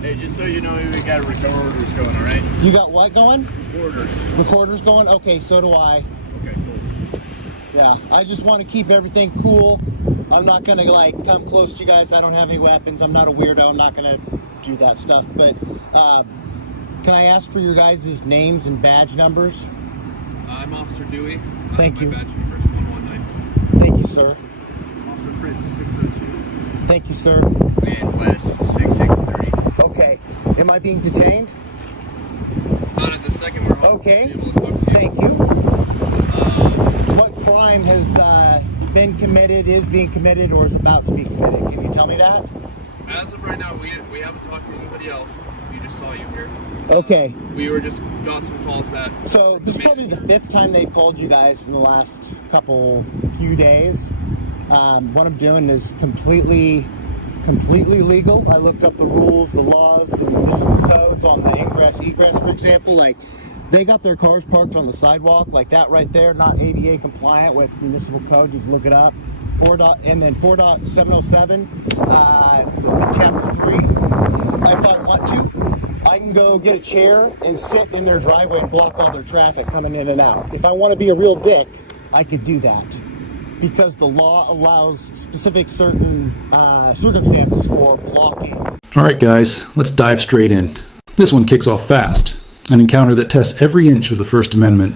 Hey, just so you know, we got recorders going, all right? You got what going? Recorders. Recorders going? Okay, so do I. Okay, cool. Yeah, I just want to keep everything cool. I'm not going to, like, come close to you guys. I don't have any weapons. I'm not a weirdo. I'm not going to do that stuff. But can I ask for your guys' names and badge numbers? I'm Officer Dewey. Thank you. My badge number is 119. Thank you, sir. Officer Fritz, 602. Thank you, sir. And Wes, 6630. Okay. Am I being detained? Not at the second, we're all Okay. able to talk to you. Thank you. What crime has been committed, is being committed, or is about to be committed? Can you tell me that? As of right now, we haven't talked to anybody else. We just saw you here. Okay. We just got some calls that... So this is probably the 5th time they've called you guys in the last few days. What I'm doing is completely legal. I looked up the rules, the laws, the municipal codes on the ingress, egress, for example. Like, they got their cars parked on the sidewalk, like that right there, not ADA compliant with municipal code. You can look it up. And then 4.707, chapter 3. If I want to, I can go get a chair and sit in their driveway and block all their traffic coming in and out. If I want to be a real dick, I could do that, because the law allows specific certain circumstances for blocking. All right, guys, let's dive straight in. This one kicks off fast, an encounter that tests every inch of the First Amendment.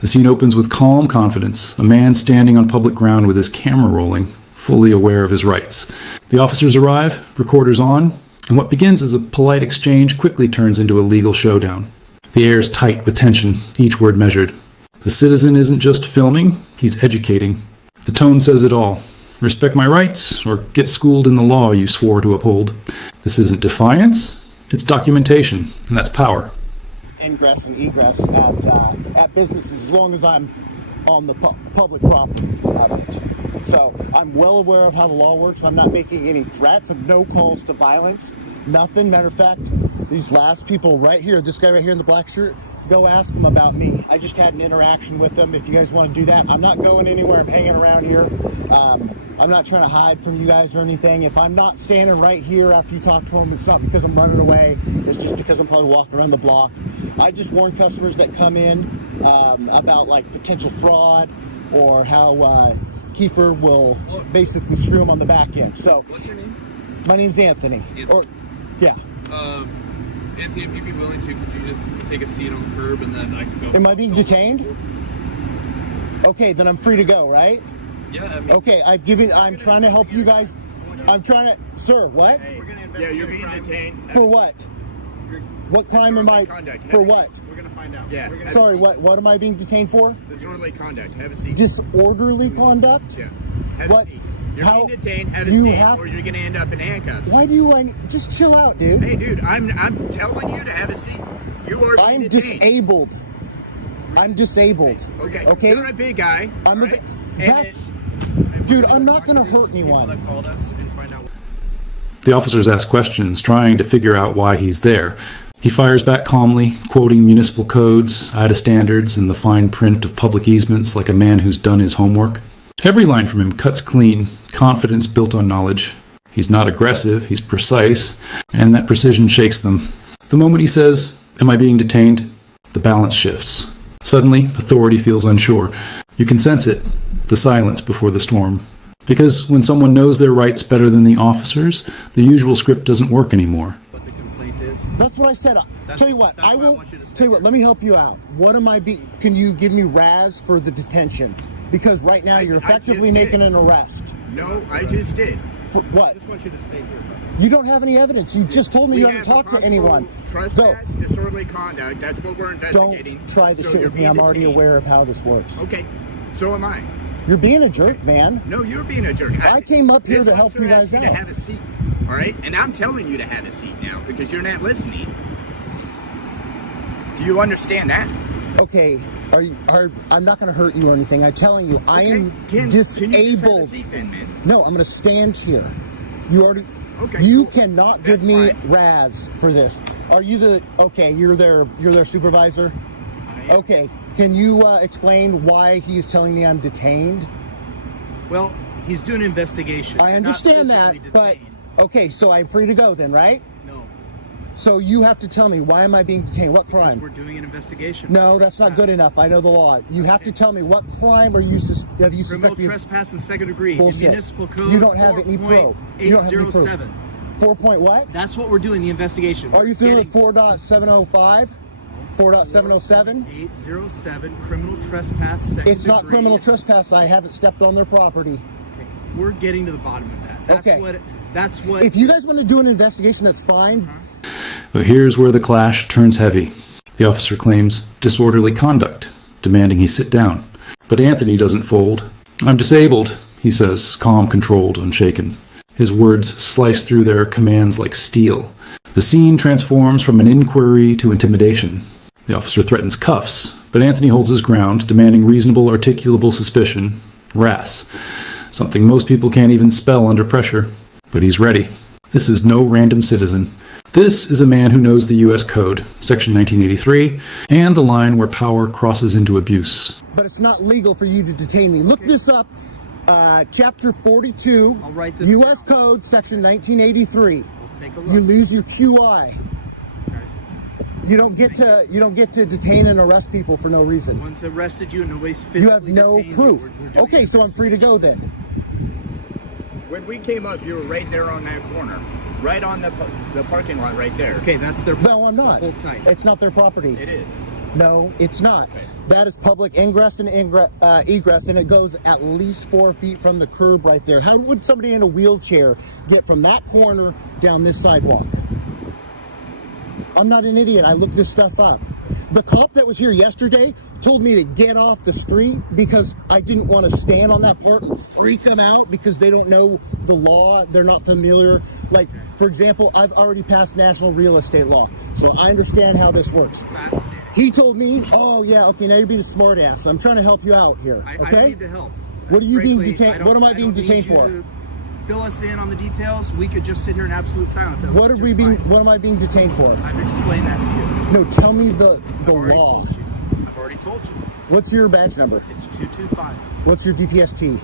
The scene opens with calm confidence, a man standing on public ground with his camera rolling, fully aware of his rights. The officers arrive, recorders on, and what begins as a polite exchange quickly turns into a legal showdown. The air is tight with tension, each word measured. The citizen isn't just filming, he's educating. The tone says it all. Respect my rights, or get schooled in the law you swore to uphold. This isn't defiance, it's documentation, and that's power. Ingress and egress at businesses, as long as I'm on the public property of it. So I'm well aware of how the law works. I'm not making any threats of no calls to violence, nothing. Matter of fact, these last people right here, this guy right here in the black shirt, go ask them about me. I just had an interaction with them. If you guys want to do that, I'm not going anywhere. I'm hanging around here. I'm not trying to hide from you guys or anything. If I'm not standing right here after you talk to them, it's not because I'm running away. It's just because I'm probably walking around the block. I just warn customers that come in about like potential fraud, or how Kiefer will basically screw them on the back end. So, What's your name? My name's Anthony. Or, yeah. Anthony, if you'd be willing to, could you just take a seat on the curb and then I can go... Am I being detained? Okay, then I'm free to go, right? Yeah, I mean... Okay, I'm trying to help you guys. I'm trying to... Sir, what? Hey, yeah, you're being detained. For what? What crime am I... For what? We're going to find out. Yeah. Sorry, what am I being detained for? Disorderly conduct. Have a seat. Disorderly conduct? Yeah. Have What? a seat. You're How- being detained. Have a you seat, have- or you're going to end up in handcuffs. Why do you... Just chill out, dude. Hey, dude, I'm telling you to have a seat. You are being I'm detained. disabled. I'm disabled. Okay. Okay? You're a big guy. I'm right? That's... Dude, I'm not going to hurt anyone. Called us and find out. The officers ask questions, trying to figure out why he's there. He fires back calmly, quoting municipal codes, IDA standards, and the fine print of public easements like a man who's done his homework. Every line from him cuts clean, confidence built on knowledge. He's not aggressive, he's precise, and that precision shakes them. The moment he says, "Am I being detained?" the balance shifts. Suddenly, authority feels unsure. You can sense it, the silence before the storm. Because when someone knows their rights better than the officers, the usual script doesn't work anymore. What the complaint is. That's what I said. Tell you what, that's I why I will... want you to stay Tell you what, here. let me help you out. What am I being... Can you give me RAS for the detention? Because right now you're I just effectively did. making an arrest. No, I just did. For what? I just want you to stay here, bro. You don't have any evidence. You just told me We you haven't have talked to possible anyone. Go. Trespass, disorderly conduct. That's what we're investigating. Don't try this So shit you're with me. being I'm already detained. aware of how this works. Okay. So am I. You're being a jerk, man. No, you're being a jerk. I came up here This to help officer you guys asked you out. to have a seat. All right? And I'm telling you to have a seat now because you're not listening. Do you understand that? Okay, I'm not going to hurt you or anything. I'm telling you, I am Can you just have a disabled. seat then, man? No, I'm going to stand here. You already... Okay. You cool. cannot give That's me fine. RAS for this. Are you the... Okay, you're their supervisor? I am. Okay, can you explain why he is telling me I'm detained? Well, he's doing an investigation. I Not understand physically that, but... detained. Okay, so I'm free to go then, right? No. So you have to tell me, why am I being detained? What Because crime? we're doing an investigation. No, that's not good enough. I know the law. You have to tell me what crime have you Criminal suspected? trespass in the second degree. Bullshit. In municipal code You don't have any proof. You don't have any proof. 4.807. 4 point what? That's what we're doing, the investigation. Are you feeling 4.705? 4.707? 807 criminal trespass second It's not degree. criminal trespass. I haven't stepped on their property. Okay. We're getting to the bottom of that. That's Okay. That's what. If you guys want to do an investigation, that's fine. But here's where the clash turns heavy. The officer claims disorderly conduct, demanding he sit down. But Anthony doesn't fold. I'm disabled, he says, calm, controlled, unshaken. His words slice through their commands like steel. The scene transforms from an inquiry to intimidation. The officer threatens cuffs, but Anthony holds his ground, demanding reasonable, articulable suspicion, RAS, something most people can't even spell under pressure. But he's ready. This is no random citizen. This is a man who knows the U.S. Code, Section 1983, and the line where power crosses into abuse. But it's not legal for you to detain me. Look this up. Chapter 42, I'll write this U.S. down. Code, Section 1983. We'll take a look. You lose your QI. Okay. You don't get to detain and arrest people for no reason. Once arrested you and nobody's physically You have no detained you, proof. we're doing Okay, so I'm free to go then. When we came up, you were right there on that corner. Right on the parking lot right there. Okay, that's their. No, I'm not. So hold tight. It's not their property. It is. No, it's not. That is public ingress and egress, and it goes at least 4 feet from the curb right there. How would somebody in a wheelchair get from that corner down this sidewalk? I'm not an idiot. I looked this stuff up. The cop that was here yesterday told me to get off the street because I didn't want to stand on that part and freak them out because they don't know the law. They're not familiar. Like, for example, I've already passed national real estate law, so I understand how this works. Fascinating. He told me, oh yeah, okay, now you're being a smart ass. I'm trying to help you out here, I okay? need the help. What are you being Frankly, detained? What am I being don't detained need you for? to fill us in on the details. We could just sit here in absolute silence. That What would are be we just being? fine. What am I being detained for? I've explained that to you. No, tell me the I've already law. told you. I've already told you. What's your badge number? It's 225 What's your DPST?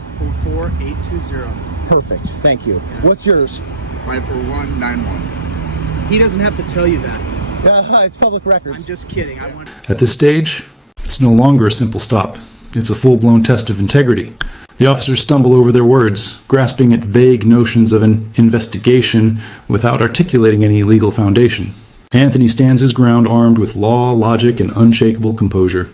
44820. Perfect, thank you. What's yours? 54191. He doesn't have to tell you that. It's public records. I'm just kidding. I want. At this stage, it's no longer a simple stop. It's a full-blown test of integrity. The officers stumble over their words, grasping at vague notions of an investigation without articulating any legal foundation. Anthony stands his ground armed with law, logic, and unshakable composure.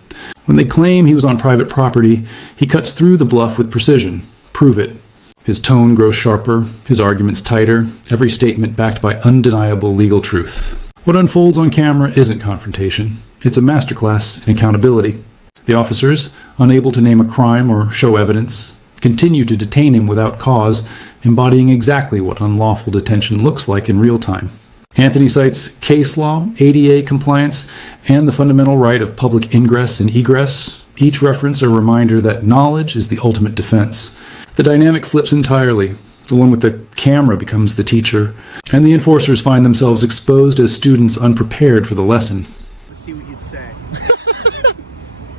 When they claim he was on private property, he cuts through the bluff with precision. Prove it. His tone grows sharper, his arguments tighter, every statement backed by undeniable legal truth. What unfolds on camera isn't confrontation. It's a masterclass in accountability. The officers, unable to name a crime or show evidence, continue to detain him without cause, embodying exactly what unlawful detention looks like in real time. Anthony cites case law, ADA compliance, and the fundamental right of public ingress and egress, each reference a reminder that knowledge is the ultimate defense. The dynamic flips entirely. The one with the camera becomes the teacher, and the enforcers find themselves exposed as students unprepared for the lesson. Let's see what you'd say.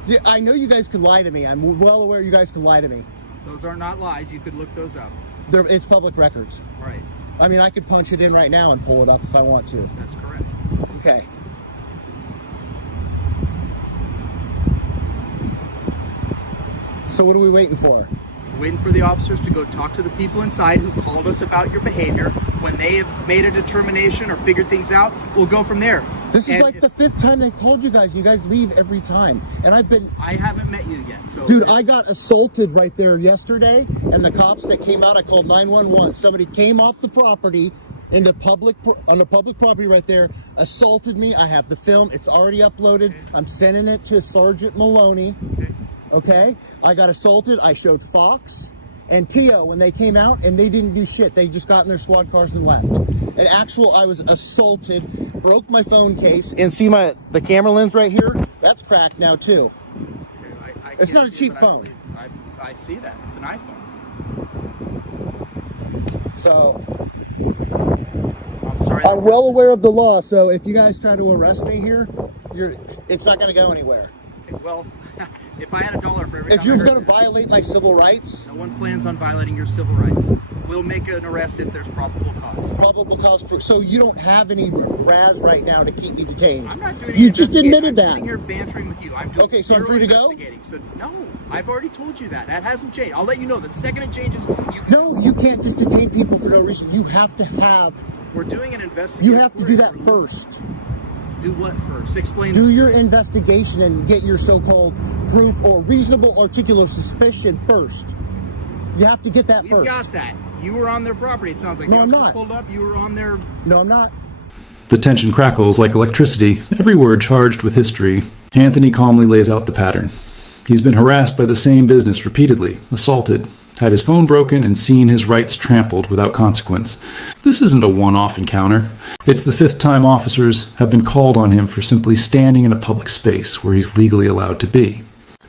Yeah, I know you guys can lie to me. I'm well aware you guys can lie to me. Those are not lies. You could look those up. It's public records. Right. I mean, I could punch it in right now and pull it up if I want to. That's correct. Okay. So what are we waiting for? Waiting for the officers to go talk to the people inside who called us about your behavior. When they have made a determination or figured things out, we'll go from there. This is And like the 5th time they've called you guys. You guys leave every time. And I've been... I haven't met you yet, so... Dude, I got assaulted right there yesterday, and the cops that came out, I called 911. Somebody came off the property on the public property right there, assaulted me. I have the film. It's already uploaded. Okay. I'm sending it to Sergeant Maloney. Okay. Okay? I got assaulted. I showed Fox and Tio when they came out, and they didn't do shit. They just got in their squad cars and left. I was assaulted, broke my phone case, and see the camera lens right here? That's cracked now too. Okay, I It's can't not a see cheap it, but phone. I see that. It's an iPhone. So I'm sorry. I'm well aware of the law, so if you guys try to arrest me here, it's not going to go anywhere. Okay, well, if I had $1 for every If time you're I heard going to that, violate my civil rights, no one plans on violating your civil rights. we'll make an arrest if there's probable cause. Probable cause for, so you don't have any RAS right now to keep me detained. I'm not doing. You just admitted I'm that. sitting here bantering with you. I'm doing Okay, so I'm zero free to go? investigating. So no, I've already told you that. That hasn't changed. I'll let you know the second it changes. You can, No, you can't just detain people for no reason. You have to have. we're doing an investigation. You have to do that first. Do what first? Explain. Do this. your investigation and get your so-called proof or reasonable articulable suspicion first. You have to get that We've first. got that. You were on their property. It sounds like. No, The I'm officers not. Pulled up. You were on their. No, I'm not. The tension crackles like electricity, every word charged with history. Anthony calmly lays out the pattern. He's been harassed by the same business repeatedly, assaulted, had his phone broken, and seen his rights trampled without consequence. This isn't a one-off encounter. It's the 5th time officers have been called on him for simply standing in a public space where he's legally allowed to be.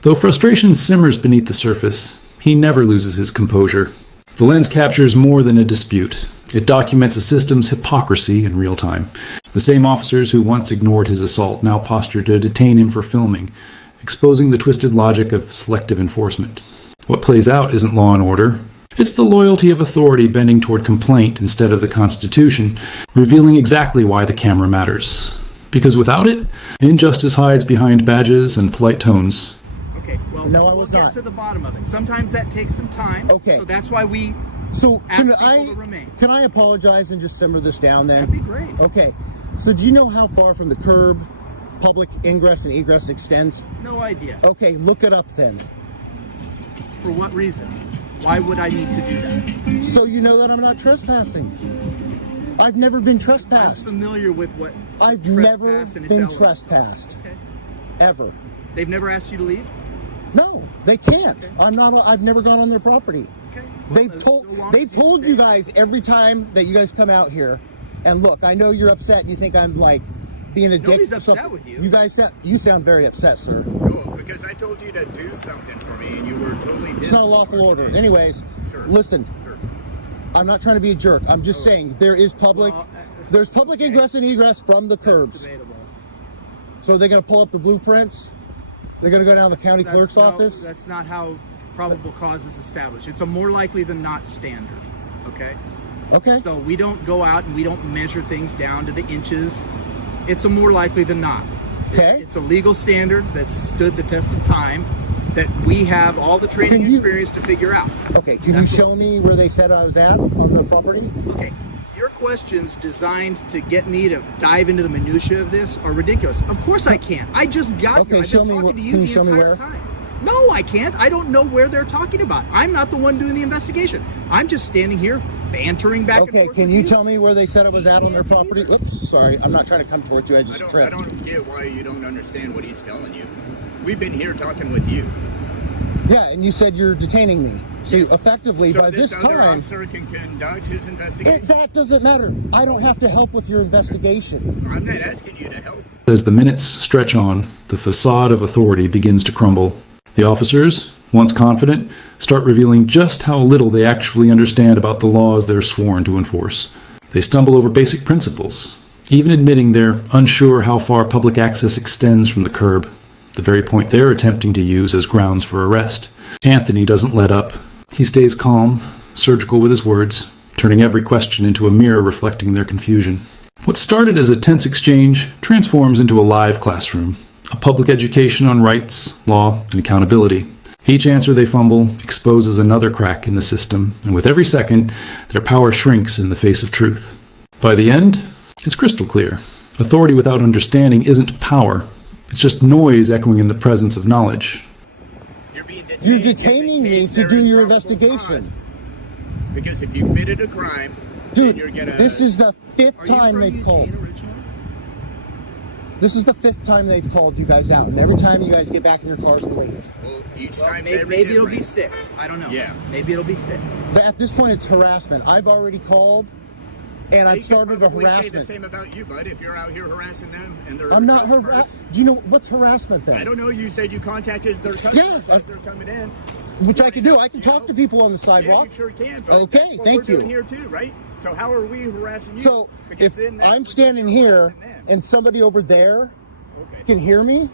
Though frustration simmers beneath the surface, he never loses his composure. The lens captures more than a dispute. It documents a system's hypocrisy in real time. The same officers who once ignored his assault now posture to detain him for filming, exposing the twisted logic of selective enforcement. What plays out isn't law and order. It's the loyalty of authority bending toward complaint instead of the Constitution, revealing exactly why the camera matters. Because without it, injustice hides behind badges and polite tones. Okay. Well, No, I we'll was get not. to the bottom of it. Sometimes that takes some time. Okay. So that's why we So ask can people to remain. Can I apologize and just simmer this down then? That'd be great. Okay. So do you know how far from the curb public ingress and egress extends? No idea. Okay, look it up then. For what reason? Why would I need to do that? So you know that I'm not trespassing. I've never been I'm trespassed. familiar with what I've trespass never and its been elements are. trespassed. Okay. Ever. They've never asked you to leave? No, they can't. Okay. I've never gone on their property. Okay. Well, They've as told long they've as told stay- you guys every time that you guys come out here. And look, I know you're upset and you think I'm like being a dick. Nobody's or upset something. with you. You sound very upset, sir. No, because I told you to do something for me and you were totally It's not a lawful order. Anyways, Sure. listen, Sure. I'm not trying to be a jerk. I'm just saying there is public Well, there's public okay. ingress and egress from the That's curbs. debatable. So they're gonna pull up the blueprints. They're gonna go down to the county That- clerk's no, office. That's not how probable cause is established. It's a more likely than not standard. Okay? Okay. So we don't go out and we don't measure things down to the inches. It's a more likely than not. Okay. It's a legal standard that's stood the test of time that we have all the training Can you- experience to figure out. Okay. Can you That's show me where they said I was at on the property? Okay, your questions designed to get me to dive into the minutia of this are ridiculous. Of course I can't. I just got Okay, here. I've show been me talking wh- to you can you the show me entire where? time. No, I can't. I don't know where they're talking about. I'm not the one doing the investigation. I'm just standing here bantering back and Okay. forth Can with you tell me where they said I was at on their can't property? either. Oops. Sorry. I'm not trying to come towards you. I I just don't, I tripped. don't get why you don't understand what he's telling you. We've been here talking with you. Yeah. And you said you're detaining me. So Yes. effectively, So by this this other time, officer can conduct his investigation. that doesn't matter. I don't have to help with your investigation. I'm not asking you to help. As the minutes stretch on, the facade of authority begins to crumble. The officers, once confident, start revealing just how little they actually understand about the laws they're sworn to enforce. They stumble over basic principles, even admitting they're unsure how far public access extends from the curb, the very point they're attempting to use as grounds for arrest. Anthony doesn't let up. He stays calm, surgical with his words, turning every question into a mirror reflecting their confusion. What started as a tense exchange transforms into a live classroom, a public education on rights, law, and accountability. Each answer they fumble exposes another crack in the system, and with every second, their power shrinks in the face of truth. By the end, it's crystal clear. Authority without understanding isn't power. It's just noise echoing in the presence of knowledge. You're being detained. You're just in detaining me case to there do is your probable investigation. cause. Because if you committed a crime, then Dude, you're gonna. this is the fifth Are you time from they've Eugene called. originally? This is the fifth time they've called you guys out, and every time you guys get back in your cars and leave. Well, each Well, time maybe it'll be 6. I don't know. Yeah. Maybe it'll be 6. But at this point, it's harassment. I've already called, and I've started a Say the harassment. same about you, bud. If you're out here harassing them and they're I'm not customers. harassed. Do you know what's harassment then? I don't know. You said you contacted their customers Yeah, as they're coming in. Which I can do. I can talk to people on the sidewalk. Yeah, you sure can. So Okay, that's what thank we're doing you. here too, right? So how are we harassing you? So Because if then that's I'm what standing you're here harassing them. and somebody over there Okay. can hear me,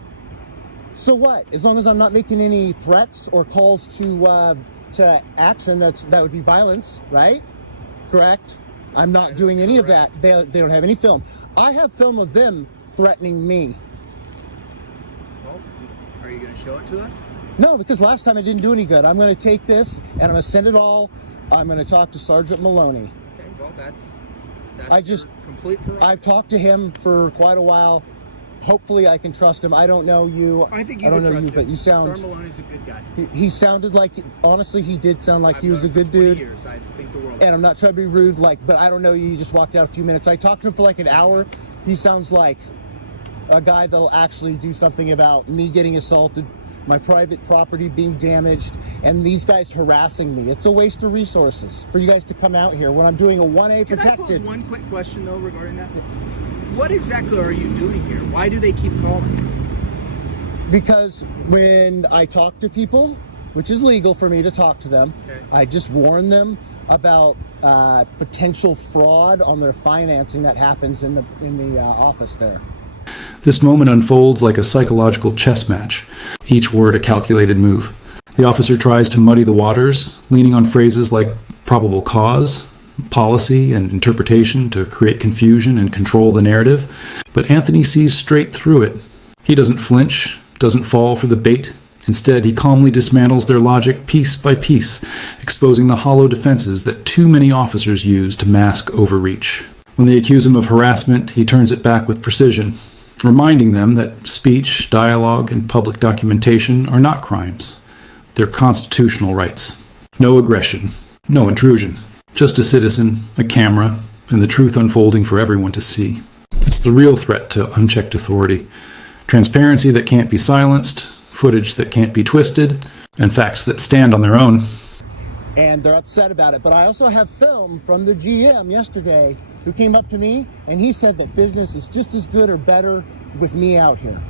so what? As long as I'm not making any threats or calls to action, that would be violence, right? correct? I'm not doing any of that. They don't have any film. I have film of them threatening me. Well, are you going to show it to us? No, because last time it didn't do any good. I'm going to take this and I'm going to send it all. I'm going to talk to Sergeant Maloney. Okay, well, that's complete prerogative. I've talked to him for quite a while. Hopefully I can trust him. I don't know you. I think you I don't can know trust you, him. but you sound... Sergeant Maloney's a good guy. He sounded like, honestly, he did sound like I've he was a known him good for 20 dude. years. I think the world. And I'm not trying to be rude, but I don't know you. You just walked out a few minutes. I talked to him for like an hour. He sounds like a guy that'll actually do something about me getting assaulted, my private property being damaged, and these guys harassing me. It's a waste of resources for you guys to come out here when I'm doing a 1A Can protected. I pose one quick question though regarding that? What exactly are you doing here? Why do they keep calling? Because when I talk to people, which is legal for me to talk to them, Okay. I just warn them about potential fraud on their financing that happens in the office there. This moment unfolds like a psychological chess match, each word a calculated move. The officer tries to muddy the waters, leaning on phrases like probable cause, policy, and interpretation to create confusion and control the narrative, but Anthony sees straight through it. He doesn't flinch, doesn't fall for the bait. Instead, he calmly dismantles their logic piece by piece, exposing the hollow defenses that too many officers use to mask overreach. When they accuse him of harassment, he turns it back with precision, reminding them that speech, dialogue, and public documentation are not crimes. They're constitutional rights. No aggression, no intrusion. Just a citizen, a camera, and the truth unfolding for everyone to see. It's the real threat to unchecked authority. Transparency that can't be silenced, footage that can't be twisted, and facts that stand on their own. And they're upset about it. But I also have film from the GM yesterday who came up to me and he said that business is just as good or better with me out here.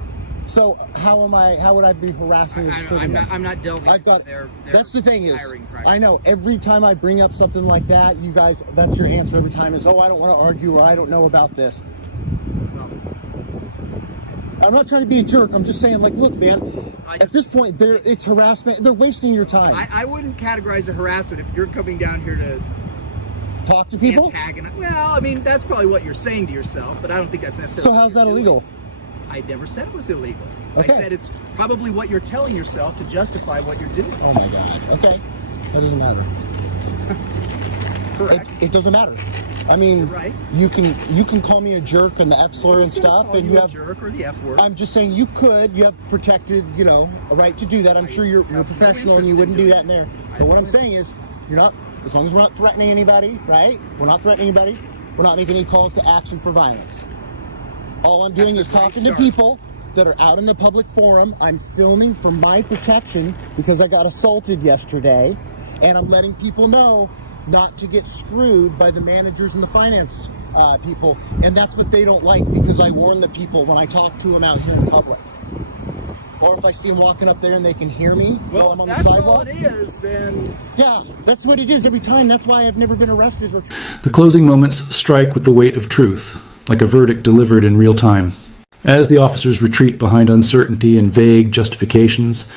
So how would I be harassing or disturbing them? I'm not delving I've got, into their that's the thing is, hiring practices. I know every time I bring up something like that, you guys, that's your answer every time is, oh, I don't want to argue or I don't know about this. I'm not trying to be a jerk. I'm just saying, like, look, man, at this point, it's harassment. They're wasting your time. I wouldn't categorize it harassment if you're coming down here to Talk to people? antagonize. Well, I mean, that's probably what you're saying to yourself, but I don't think that's necessarily So what how's you're that doing. illegal? I never said it was illegal. Okay. I said it's probably what you're telling yourself to justify what you're doing. Oh, my God. Okay. That doesn't matter. Correct. It doesn't matter. I mean, You're right. you can call me a jerk and the F slur and Just gonna stuff, call and you you a have. jerk or the F word. I'm just saying you have protected, a right to do that. I'm sure you're have no professional and interest you in wouldn't do doing that in there. I But what know I'm it. saying is, you're not, as long as we're not threatening anybody, right? We're not threatening anybody. We're not making any calls to action for violence. All I'm doing That's is a great talking to start. people that are out in the public forum. I'm filming for my protection because I got assaulted yesterday, and I'm letting people know not to get screwed by the managers and the finance people. And that's what they don't like, because I warn the people when I talk to them out here in public. Or if I see them walking up there and they can hear me while I'm on the that's sidewalk. all it is, then Yeah, that's what it is every time. That's why I've never been arrested or... The closing moments strike with the weight of truth, like a verdict delivered in real time. As the officers retreat behind uncertainty and vague justifications,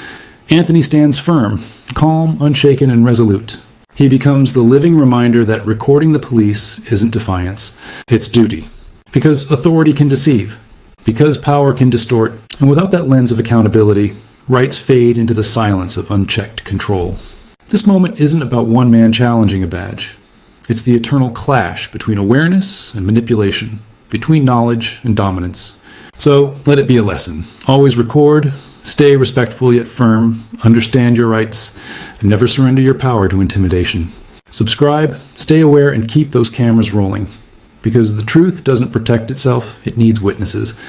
Anthony stands firm, calm, unshaken, and resolute. He becomes the living reminder that recording the police isn't defiance, it's duty. Because authority can deceive, because power can distort, and without that lens of accountability, rights fade into the silence of unchecked control. This moment isn't about one man challenging a badge. It's the eternal clash between awareness and manipulation, between knowledge and dominance. So let it be a lesson. Always record, stay respectful yet firm, understand your rights, and never surrender your power to intimidation. Subscribe, stay aware, and keep those cameras rolling. Because the truth doesn't protect itself, it needs witnesses.